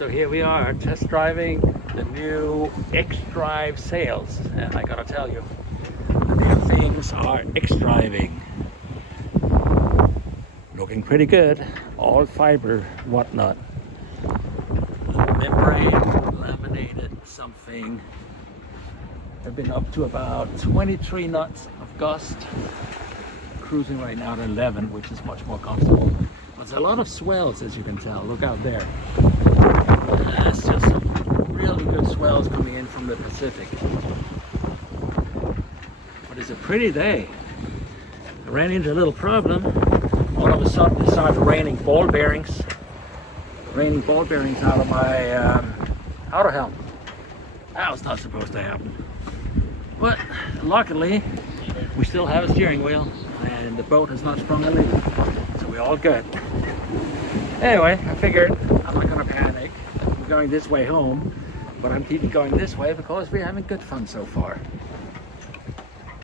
So here we are test driving the new X-Drive Sails, and I gotta tell you, the new things are X-driving. Looking pretty good, all fiber, whatnot. Membrane, laminated something. I've been up to about 23 knots of gust. Cruising right now at 11, which is much more comfortable. There's a lot of swells, as you can tell. Look out there. That's just some really good swells coming in from the Pacific. But it's a pretty day. I ran into a little problem. All of a sudden it started raining ball bearings. Raining ball bearings out of my AutoHelm. That was not supposed to happen. But luckily, we still have a steering wheel and the boat has not sprung a leak. So we're all good. Anyway, I figured I'm not gonna panic. I'm going this way home, but I'm keeping going this way because we're having good fun so far.